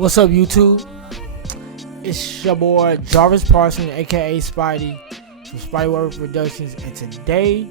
What's up, YouTube? It's your boy Jarvis Parson, aka Spidey, from Spidey Warrior Productions, and today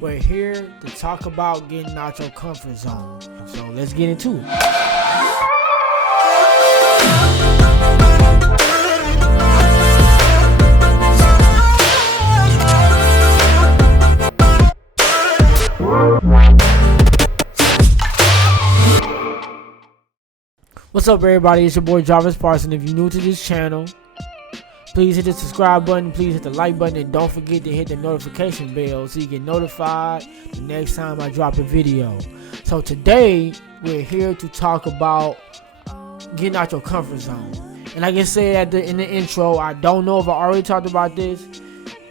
we're here to talk about getting out your comfort zone. So let's get into it. What's up, everybody? It's your boy Jarvis Parson. If you're new to this channel, please hit the subscribe button, please hit the like button, and don't forget to hit the notification bell so you get notified the next time I drop a video. So today we're here to talk about getting out your comfort zone. And like I said in the intro, I don't know if I already talked about this.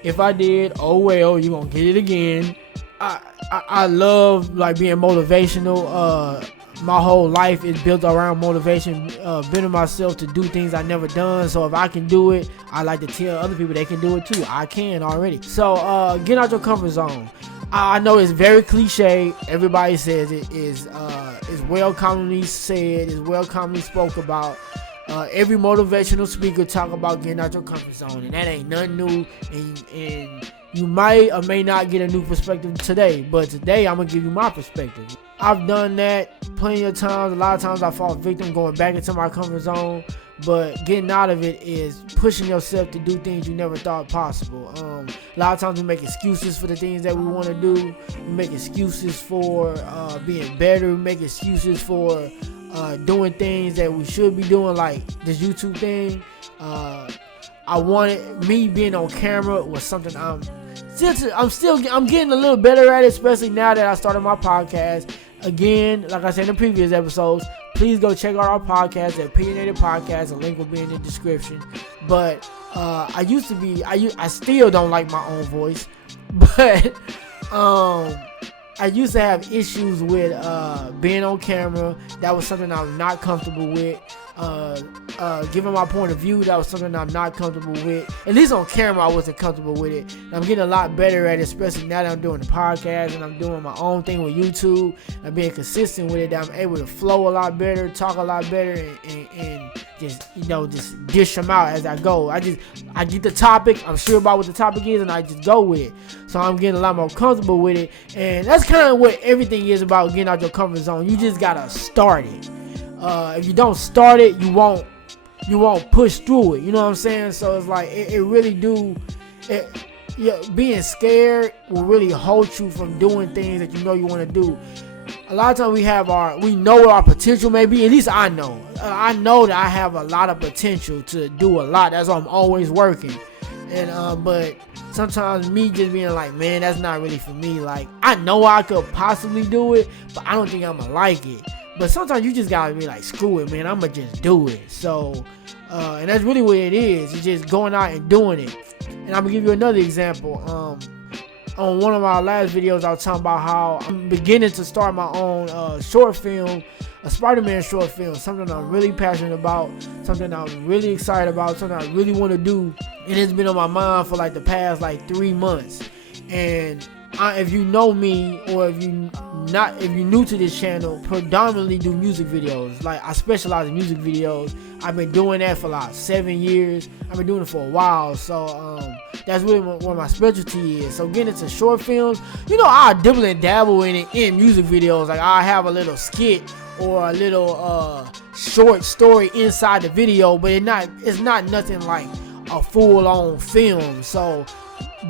If I did, oh well, you're gonna get it again. I love like being motivational. My whole life is built around motivation, building myself to do things I never done. So if I can do it, I like to tell other people they can do it too. I can already. So get out your comfort zone. I know it's very cliche. Everybody says it is well commonly said, is well commonly spoke about. Every motivational speaker talk about getting out your comfort zone, and that ain't nothing new. And you might or may not get a new perspective today, but today I'm gonna give you my perspective. I've done that plenty of times. A lot of times I fall victim going back into my comfort zone, but getting out of it is pushing yourself to do things you never thought possible. A lot of times we make excuses for the things that we want to do. We make excuses for being better. We make excuses for doing things that we should be doing, like this YouTube thing. Me being on camera was something I'm getting a little better at it, especially now that I started my podcast. Again, like I said in the previous episodes, please go check out our podcast at Opinionated Podcast. The link will be in the description. But I still don't like my own voice, but I used to have issues with being on camera. That was something I'm not comfortable with. Giving my point of view, that was something I'm not comfortable with. At least on camera, I wasn't comfortable with it. And I'm getting a lot better at it, especially now that I'm doing the podcast and I'm doing my own thing with YouTube. I'm being consistent with it. That I'm able to flow a lot better, talk a lot better, and just dish them out as I go. I get the topic. I'm sure about what the topic is, and I just go with it. So I'm getting a lot more comfortable with it, and that's kind of what everything is about, getting out your comfort zone. You just gotta start it. If you don't start it, you won't push through it. You know what I'm saying? So it's like it really do. Being scared will really hold you from doing things that you know you want to do. A lot of times we know what our potential may be. At least I know. I know that I have a lot of potential to do a lot. That's why I'm always working. And but sometimes me just being like, man, that's not really for me. Like, I know I could possibly do it, but I don't think I'm gonna like it. But sometimes you just gotta be like, screw it, man, I'ma just do it. So and that's really what it is. It's just going out and doing it. And I'm gonna give you another example. On one of my last videos, I was talking about how I'm beginning to start my own short film, a Spider-Man short film, something I'm really passionate about, something I'm really excited about, something I really want to do. And it's been on my mind for like the past 3 months. And if you know me, or if you're new to this channel, predominantly do music videos. Like, I specialize in music videos. I've been doing that for 7 years. I've been doing it for a while. So that's really what my specialty is. So getting into short films, I dibble and dabble in it in music videos. Like, I have a little skit or a little short story inside the video, but it's not nothing like a full-on film. So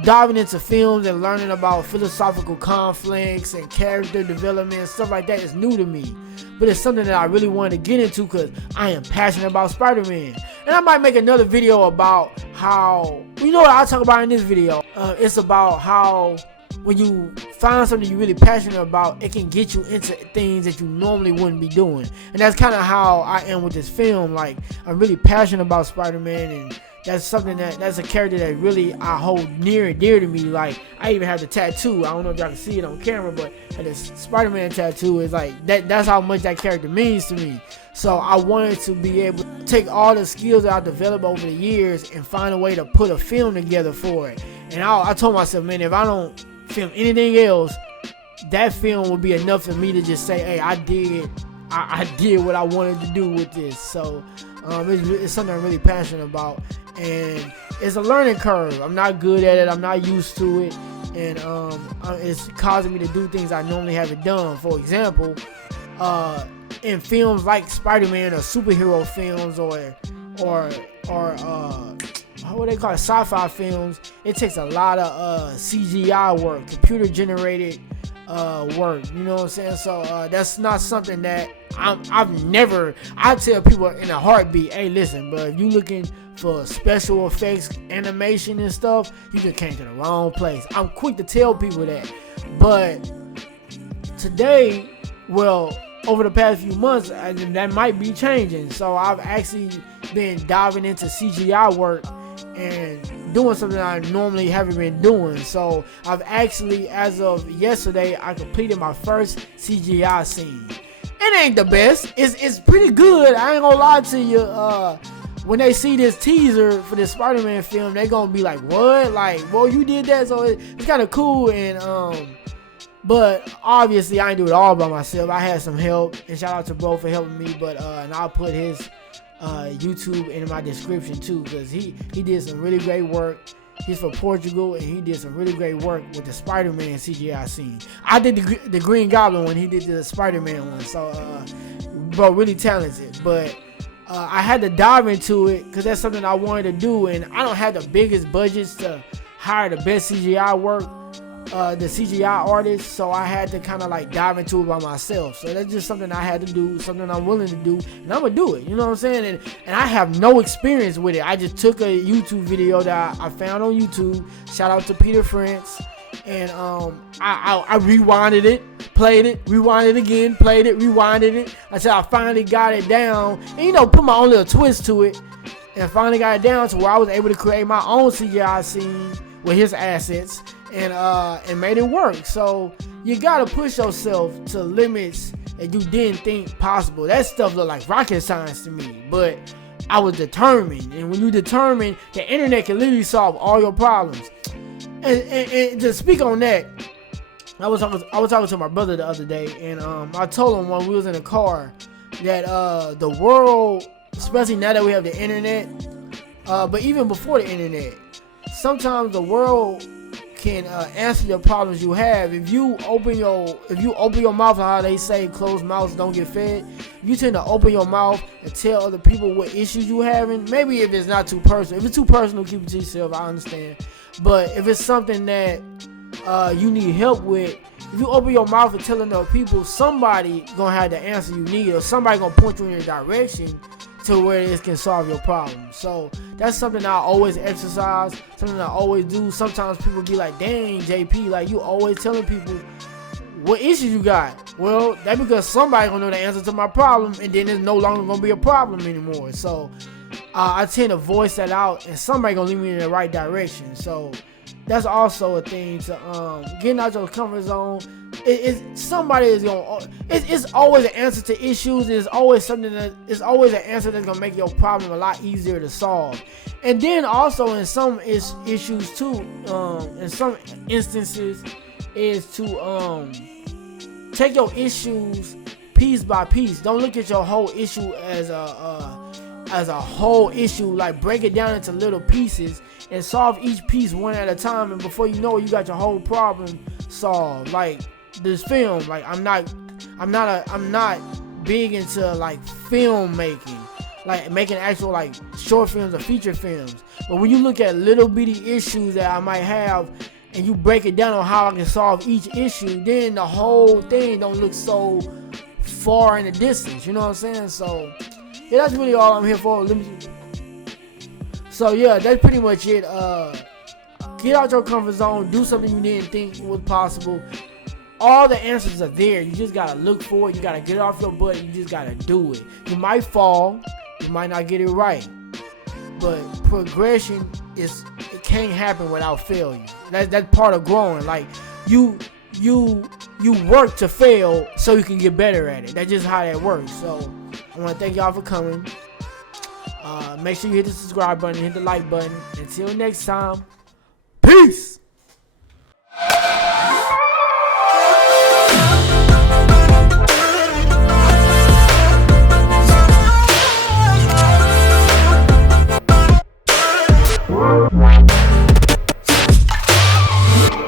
diving into films and learning about philosophical conflicts and character development and stuff like that is new to me, but it's something that I really wanted to get into because I am passionate about Spider-Man. And I might make another video about how, what I'll talk about in this video. It's about how when you find something you're really passionate about, it can get you into things that you normally wouldn't be doing. And that's kind of how I am with this film. Like, I'm really passionate about Spider-Man, and that's something that's a character that really I hold near and dear to me. Like, I even have the tattoo. I don't know if y'all can see it on camera, but this Spider-Man tattoo is like that's how much that character means to me. So I wanted to be able to take all the skills that I developed over the years and find a way to put a film together for it. And I told myself, man, if I don't film anything else, that film would be enough for me to just say, hey, I did I did what I wanted to do with this. So it's something I'm really passionate about, and it's a learning curve. I'm not good at it. I'm not used to it, and it's causing me to do things I normally haven't done. For example, in films like Spider-Man or superhero films or what they call it, sci-fi films, it takes a lot of CGI work, computer generated work, you know what I'm saying? So that's not something that I tell people in a heartbeat, hey, listen, bro, if you looking for special effects, animation and stuff, you just came to the wrong place. I'm quick to tell people that, but today, well, over the past few months, that might be changing. So I've actually been diving into CGI work and doing something I normally haven't been doing. So I've actually, as of yesterday, I completed my first CGI scene. It ain't the best. It's pretty good. I ain't gonna lie to you. When they see this teaser for this Spider-Man film, they gonna be like, what? Like, well, you did that? So it's kind of cool. And but obviously I ain't do it all by myself. I had some help, and shout out to bro for helping me. But and I'll put his YouTube in my description too, because he did some really great work. He's from Portugal, and he did some really great work with the Spider-Man CGI scene. I did the Green Goblin when he did the Spider-Man one. So bro, really talented. But I had to dive into it because that's something I wanted to do, and I don't have the biggest budgets to hire the best CGI work, the CGI artists, so I had to kind of like dive into it by myself. So that's just something I had to do, something I'm willing to do, and I'm gonna do it, you know what I'm saying? And I have no experience with it. I just took a YouTube video that I found on YouTube, shout out to Peter France, and I rewinded it, played it, rewinded it again, played it, rewinded it, until I finally got it down, and put my own little twist to it, and finally got it down to where I was able to create my own CGI scene with his assets, and made it work. So you gotta push yourself to limits that you didn't think possible. That stuff looked like rocket science to me, but I was determined. And when you determined, the internet can literally solve all your problems. And to speak on that, I was talking to my brother the other day, and I told him when we was in the car that the world, especially now that we have the internet, but even before the internet, sometimes the world can answer your problems you have. If you open your mouth, how they say closed mouths don't get fed, you tend to open your mouth and tell other people what issues you having. Maybe if it's not too personal. If it's too personal, keep it to yourself, I understand. But if it's something that you need help with, if you open your mouth and telling other people, somebody gonna have the answer you need, or somebody gonna point you in a direction to where it can solve your problem. So that's something I always exercise, something I always do. Sometimes people be like, dang, JP, like you always telling people what issues you got. Well, that's because somebody gonna know the answer to my problem, and then it's no longer gonna be a problem anymore. So I tend to voice that out, and somebody gonna lead me in the right direction. So that's also a thing to getting out your comfort zone. Somebody is gonna. It's always an answer to issues. And it's always it's always an answer that's gonna make your problem a lot easier to solve. And then also in some issues too, in some instances, is to take your issues piece by piece. Don't look at your whole issue as a whole issue. Like, break it down into little pieces and solve each piece one at a time. And before you know it, you got your whole problem solved. Like this film, like I'm not big into like film making, like making actual like short films or feature films. But when you look at little bitty issues that I might have, and you break it down on how I can solve each issue, then the whole thing don't look so far in the distance. You know what I'm saying? So yeah, that's really all I'm here for. So yeah, that's pretty much it. Get out your comfort zone. Do something you didn't think was possible. All the answers are there. You just gotta look for it. You gotta get it off your butt. You just gotta do it. You might fall. You might not get it right. But progression it can't happen without failure. That's part of growing. Like you work to fail so you can get better at it. That's just how that works. So I want to thank y'all for coming. Make sure you hit the subscribe button, hit the like button. Until next time, peace.